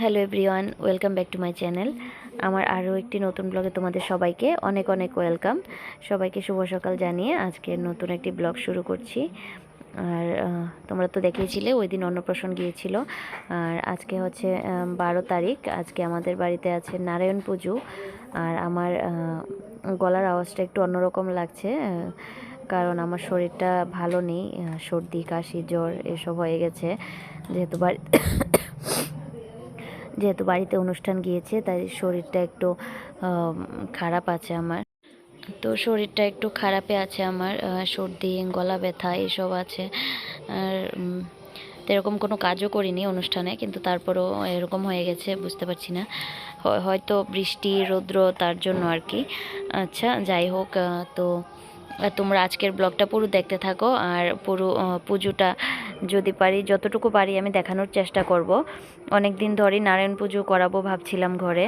Hello everyone, welcome back to my channel. আমার আরও একটি নতুন ব্লগে তোমাদের সবাইকে অনেক অনেক ওয়েলকাম। সবাইকে শুভ সকাল জানিয়ে আজকে নতুন একটি ব্লগ শুরু করছি। আর তোমরা তো দেখেছিলে ওই দিন অন্নপ্রাশন গিয়েছিল। আর আজকে হচ্ছে 12 তারিখ। আজকে আমাদের বাড়িতে আছে নারায়ণ পুজো। আর আমার গলার আওয়াজটা একটু অন্যরকম লাগছে, কারণ আমার শরীরটা ভালো নেই। সর্দি, কাশি, জ্বর এসব হয়ে গেছে। যেহেতু বাড়িতে অনুষ্ঠান গিয়েছে, তাই শরীরটা একটু খারাপ আছে আমার। তো শরীরটা একটু খারাপে আছে আমার, সর্দি, গলা ব্যথা এসব আছে। আর এরকম কোনো কাজও করিনি অনুষ্ঠানে, কিন্তু তারপরও এরকম হয়ে গেছে, বুঝতে পারছি না, হয়তো বৃষ্টি রৌদ্র তার জন্য আর কি। আচ্ছা, যাই হোক, তো তোমরা আজকের ব্লগটা পুরো দেখতে থাকো। আর পুরো পুজোটা যদি পারি, যতটুকু পারি আমি দেখানোর চেষ্টা করব। অনেক দিন ধরেই নারায়ণ পুজো করাবো ভাবছিলাম ঘরে,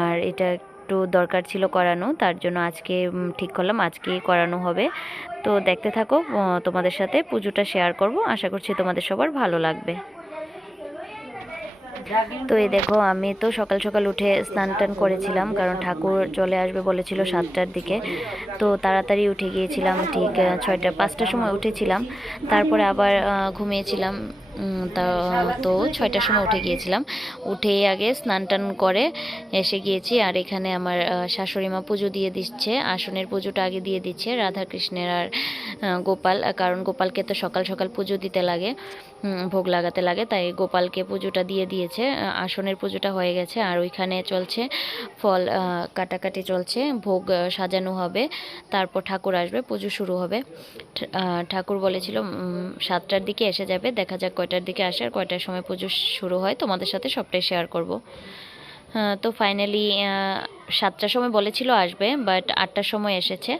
আর এটা একটু দরকার ছিল করানো, তার জন্য আজকে ঠিক করলাম আজকেই করানো হবে। তো দেখতে থাকো, তোমাদের সাথে পুজোটা শেয়ার করব। আশা করছি তোমাদের সবার ভালো লাগবে। তো এই দেখো, আমি তো সকাল সকাল উঠে স্নান টান করেছিলাম, কারণ ঠাকুর চলে আসবে বলেছিল 7টার দিকে। তো তাড়াতাড়ি উঠে গিয়েছিলাম, ঠিক 5টার সময় উঠেছিলাম। তারপরে আবার ঘুমিয়েছিলাম। তো 6টার সময় উঠে গিয়েছিলাম। উঠে আগে স্নান টান করে এসে গিয়েছি। আর এখানে আমার শাশুড়ি মা পুজো দিয়ে দিচ্ছে, আসনের পুজোটা আগে দিয়ে দিচ্ছে রাধা কৃষ্ণের আর গোপাল, কারণ গোপালকে তো সকাল সকাল পুজো দিতে লাগে, ভোগ লাগাতে লাগে, তাই গোপালকে পুজোটা দিয়ে দিয়েছে। আসনের পুজোটা হয়ে গেছে, আর ওইখানে চলছে ফল কাটাকাটি চলছে, ভোগ সাজানো হবে, তারপর ঠাকুর আসবে, পুজো শুরু হবে। ঠাকুর বলেছিল 7টার দিকে এসে যাবে, দেখা যাক কয়টার দিকে আসে আর কয়টার সময় পুজো শুরু হয়, তোমাদের সাথে সবটাই শেয়ার করব। তো ফাইনালি 7টার সময় বলেছিল আসবে, বাট 8টার সময় এসেছে।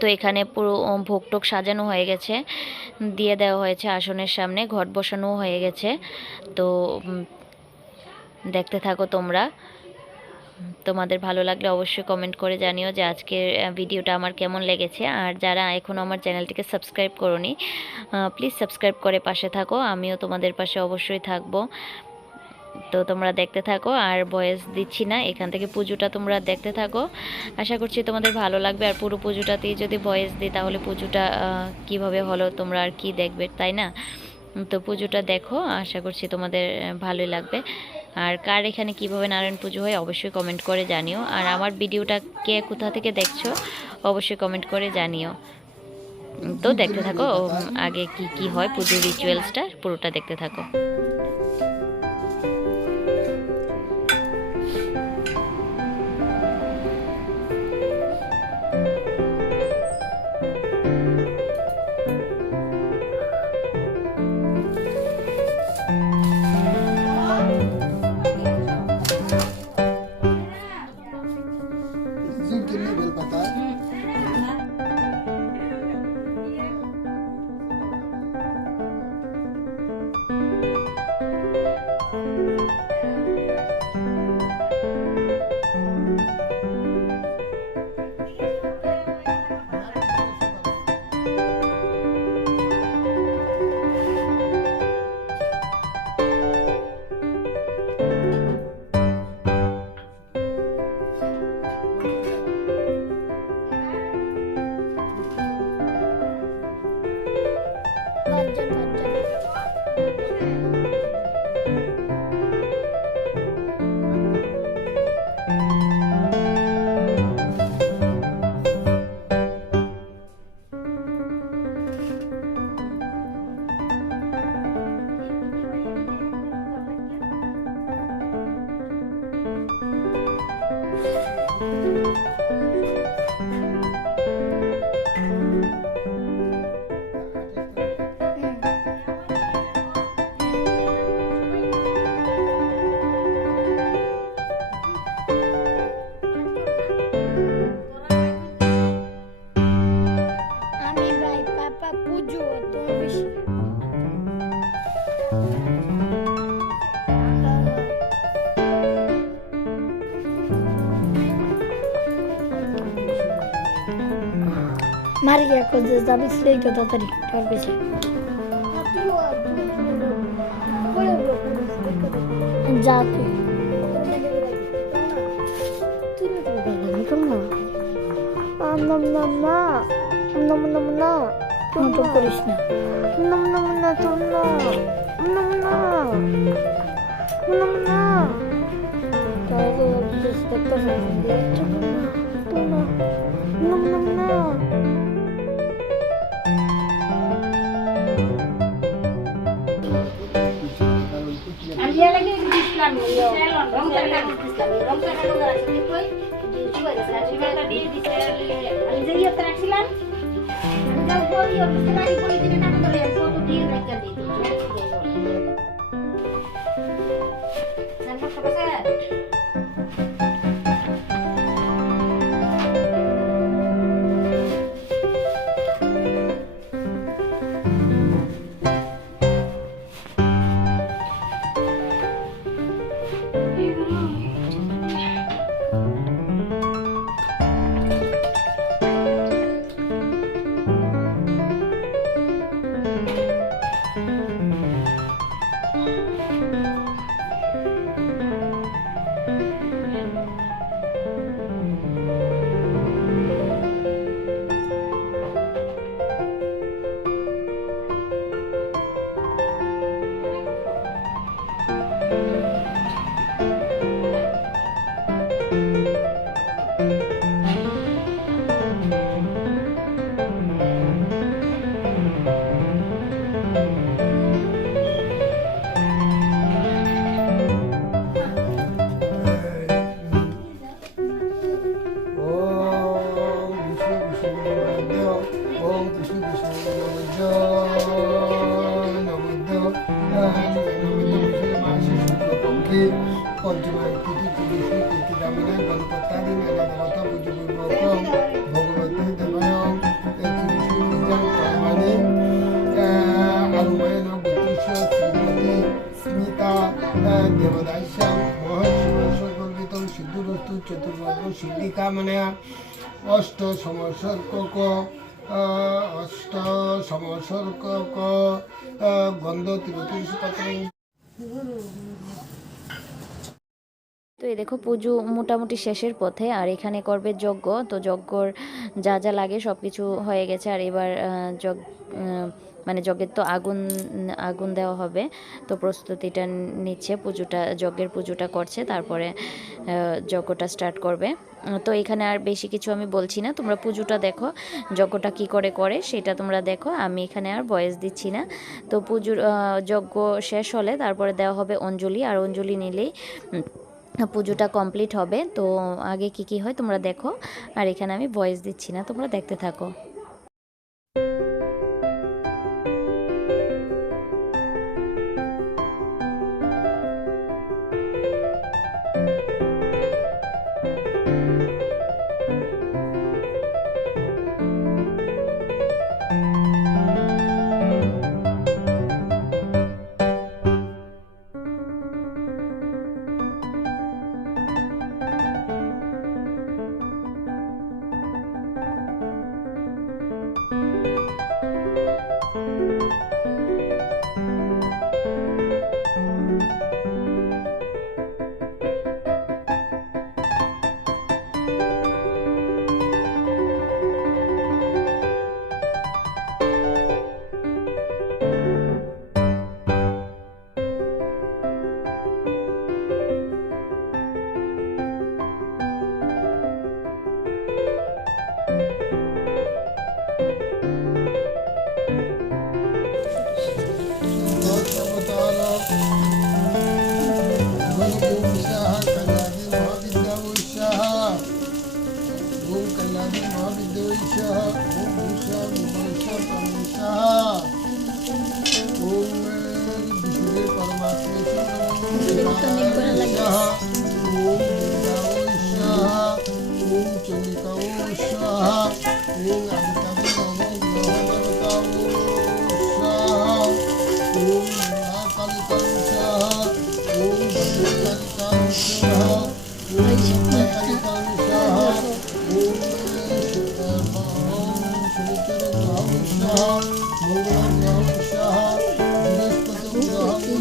তো এখানে পুরো ভোগ টোগ সাজানো হয়ে গেছে, দিয়ে দেওয়া হয়েছে আসনের সামনে, ঘট বসানো হয়ে গেছে। তো দেখতে থাকো তোমরা। তোমাদের ভালো লাগলে অবশ্যই কমেন্ট করে জানিও যে আজকের ভিডিওটা আমার কেমন লেগেছে। আর যারা এখনও আমার চ্যানেলটিকে সাবস্ক্রাইব করোনি, প্লিজ সাবস্ক্রাইব করে পাশে থাকো, আমিও তোমাদের পাশে অবশ্যই থাকবো। তো তোমরা দেখতে থাকো, আর ভয়েস দিচ্ছি না, এখান থেকে পুজোটা তোমরা দেখতে থাকো। আশা করছি তোমাদের ভালো লাগবে। আর পুরো পুজোটাতেই যদি ভয়েস দিই, তাহলে পুজোটা কিভাবে হলো তোমরা আর কি দেখবে, তাই না? তো পুজোটা দেখো, আশা করছি তোমাদের ভালোই লাগবে। আর কার এখানে কিভাবে নারায়ণ পুজো হয় অবশ্যই কমেন্ট করে জানিও। আর আমার ভিডিওটা কে কোথা থেকে দেখছো অবশ্যই কমেন্ট করে জানিও। তো দেখতে থাকো, আগে কি কি হয় পুজোর রিচুয়ালসটা পুরোটা দেখতে থাকো। कितने बेल पता है? Maria, quando estava desligado, tá ali, tá ali. যা তুই মতো করিস না চতুর্বর্গ সিদ্ধিকা মানে অষ্ট সমসর্ক গন্ধ তিরুতিরিশপত্র। তো এই দেখো পুজো মোটামুটি শেষের পথে, আর এখানে করবে যজ্ঞ। তো যজ্ঞর যা যা লাগে সব কিছু হয়ে গেছে, আর এবার মানে যজ্ঞের তো আগুন দেওয়া হবে, তো প্রস্তুতিটা নিচ্ছে, যজ্ঞের পুজোটা করছে, তারপরে যজ্ঞটা স্টার্ট করবে। তো এখানে আর বেশি কিছু আমি বলছি না, তোমরা পুজোটা দেখো, যজ্ঞটা কি করে সেটা তোমরা দেখো, আমি এখানে আর ভয়েস দিচ্ছি না। তো যজ্ঞ শেষ হলে তারপরে দেওয়া হবে অঞ্জলি, আর অঞ্জলি নিলেই পুজোটা কমপ্লিট হবে। তো আগে কি হয় তোমরা দেখো, আর এখানে আমি ভয়েস দিচ্ছি না, তোমরা দেখতে থাকো।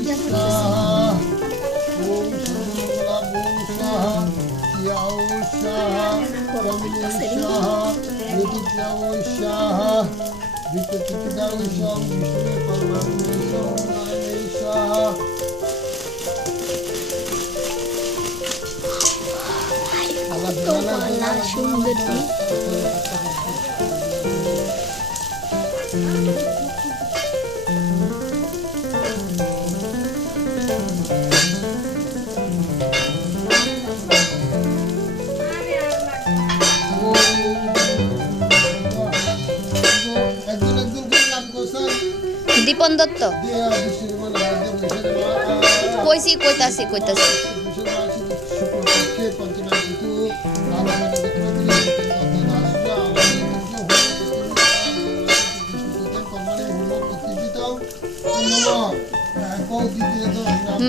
Gracias. তো ভালো সুন্দর দীপন দত্ত কইছি কইতাছি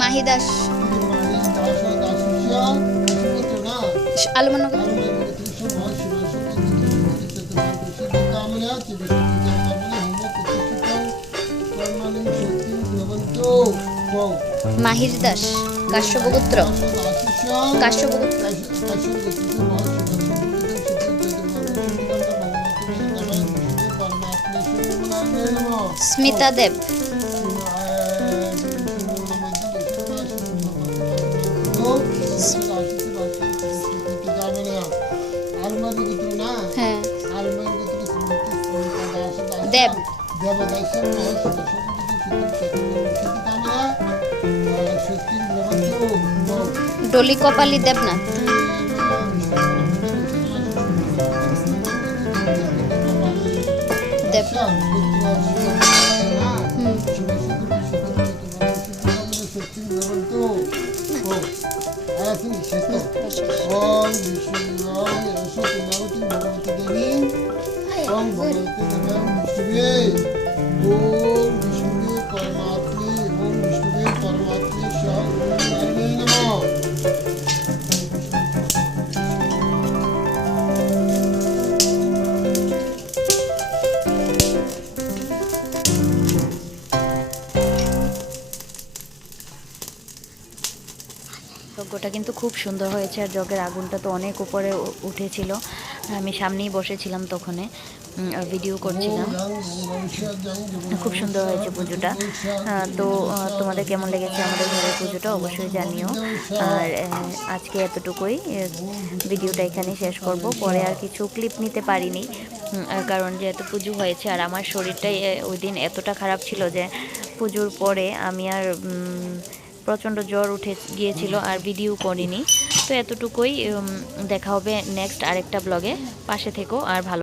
মাহিদাস আলমানগর মাহির দাস কাশ্যপগোত্র স্মিতা দেব হ্যাঁ দেব ডলি কপালি দেবনাথ দেব যজ্ঞটা কিন্তু খুব সুন্দর হয়েছে আর যজ্ঞের আগুনটা তো অনেক উপরে উঠেছিল। আমি সামনেই বসেছিলাম তখনে ভিডিও করছিলাম। খুব সুন্দর হয়েছে পুজোটা। তো তোমাদের কেমন লেগেছে আমাদের ঘরের পুজোটা অবশ্যই জানিও। আর আজকে এতটুকুই, ভিডিওটা এখানেই শেষ করব। পরে আর কিছু ক্লিপ নিতে পারিনি, কারণ যেহেতু পুজো হয়েছে আর আমার শরীরটাই ওই দিন এতটা খারাপ ছিল যে পুজোর পরে আমি আর প্রচণ্ড জ্বর উঠে গিয়েছিল আর ভিডিও করিনি। তো এতটুকুই, দেখা হবে নেক্সট আরেকটা ব্লগে। পাশে থেকো আর ভালো